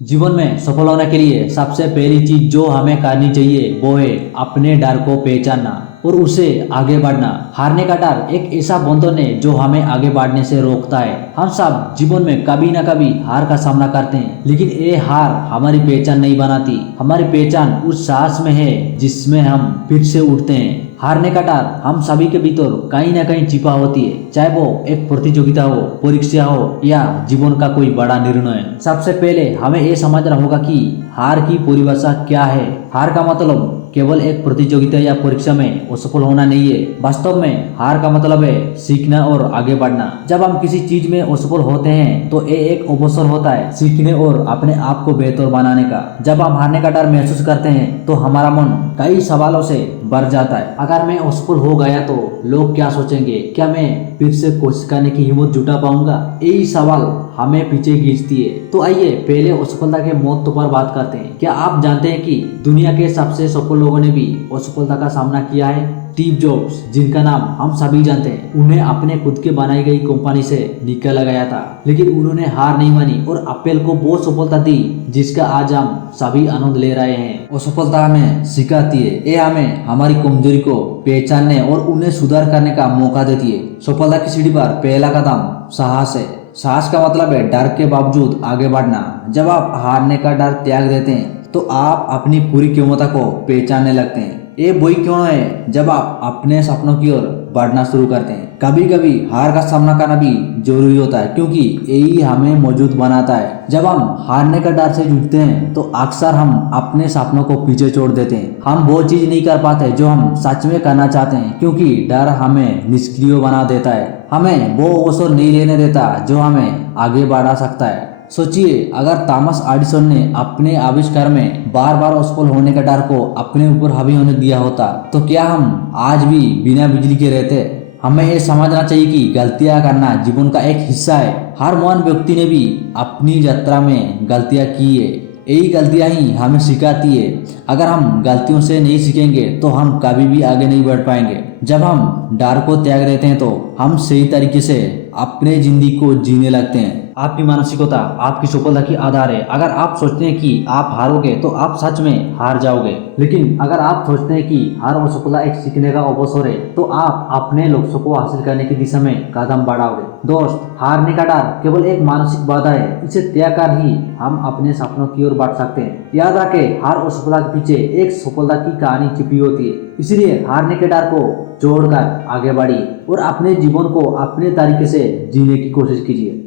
जीवन में सफल होने के लिए सबसे पहली चीज जो हमें करनी चाहिए वो है अपने डर को पहचानना और उसे आगे बढ़ना। हारने का डर एक ऐसा बंधन है जो हमें आगे बढ़ने से रोकता है। हम सब जीवन में कभी ना कभी हार का सामना करते हैं, लेकिन ये हार हमारी पहचान नहीं बनाती। हमारी पहचान उस साहस में है जिसमें हम फिर से उठते हैं। हारने का डर हम सभी के भीतर कहीं ना कहीं छिपा होती है, चाहे वो एक प्रतियोगिता हो, परीक्षा हो या जीवन का कोई बड़ा निर्णय। सबसे पहले हमें ये समझना होगा कि हार की परिभाषा क्या है। हार का मतलब केवल एक प्रतियोगिता या परीक्षा में असफल होना नहीं है। वास्तव में हार का मतलब है सीखना और आगे बढ़ना। जब हम किसी चीज में असफल होते हैं तो ये एक अवसर होता है सीखने और अपने आप को बेहतर बनाने का। जब हम हारने का डर महसूस करते हैं तो हमारा मन कई सवालों से भर जाता है। अगर मैं असफल हो गया तो लोग क्या सोचेंगे? क्या मैं फिर से कोशिश करने की हिम्मत जुटा पाऊंगा? यही सवाल हमें पीछे खींचती है। तो आइए पहले असफलता के महत्व पर बात करते हैं। क्या आप जानते हैं कि दुनिया के सबसे सफल लोगों ने भी असफलता का सामना किया है? स्टीव जॉब्स, जिनका नाम हम सभी जानते हैं, उन्हें अपने खुद के बनाई गई कंपनी से निकाला गया था, लेकिन उन्होंने हार नहीं मानी और एप्पल को वो सफलता दी जिसका आज हम सभी आनंद ले रहे हैं। असफलता हमें सिखाती है, ये हमें हमारी कमजोरी को पहचानने और उन्हें सुधार करने का मौका देती है। सफलता की सीढ़ी पर पहला कदम साहस है। साहस का मतलब है डर के बावजूद आगे बढ़ना। जब आप हारने का डर त्याग देते हैं तो आप अपनी पूरी क्षमता को पहचानने लगते हैं। ये वही क्यों है जब आप अपने सपनों की ओर बढ़ना शुरू करते हैं। कभी कभी हार का सामना करना भी जरूरी होता है, क्योंकि यही हमें मौजूद बनाता है। जब हम हारने का डर से जूझते हैं तो अक्सर हम अपने सपनों को पीछे छोड़ देते हैं। हम वो चीज नहीं कर पाते जो हम सच में करना चाहते हैं, क्योंकि डर हमें निष्क्रिय बना देता है। हमें वो अवसर नहीं लेने देता जो हमें आगे बढ़ा सकता है। सोचिए, अगर थॉमस एडिसन ने अपने आविष्कार में बार बार असफल होने का डर को अपने ऊपर हावी होने दिया होता तो क्या हम आज भी बिना बिजली के रहते? हमें ये समझना चाहिए कि गलतियां करना जीवन का एक हिस्सा है। हर महान व्यक्ति ने भी अपनी यात्रा में गलतियां की है। यही गलतियां ही हमें सिखाती है। अगर हम गलतियों से नहीं सीखेंगे तो हम कभी भी आगे नहीं बढ़ पाएंगे। जब हम डर को त्याग देते हैं तो हम सही तरीके से अपने जिंदगी को जीने लगते हैं। आपकी मानसिकता आपकी सफलता की आधार है। अगर आप सोचते हैं कि आप हारोगे तो आप सच में हार जाओगे, लेकिन अगर आप सोचते हैं कि हर असफलता एक सीखने का अवसर है तो आप अपने लक्ष्य को हासिल करने की दिशा में कदम बढ़ाओगे। दोस्त, हारने का डर केवल एक मानसिक बाधा है। इसे त्याग कर ही हम अपने सपनों की ओर बढ़ सकते हैं। याद रखें, हर असफलता के पीछे एक सफलता की कहानी छिपी होती है। इसलिए हारने के डर को छोड़कर आगे बढ़िए और अपने जीवन को अपने तरीके से जीने की कोशिश कीजिए।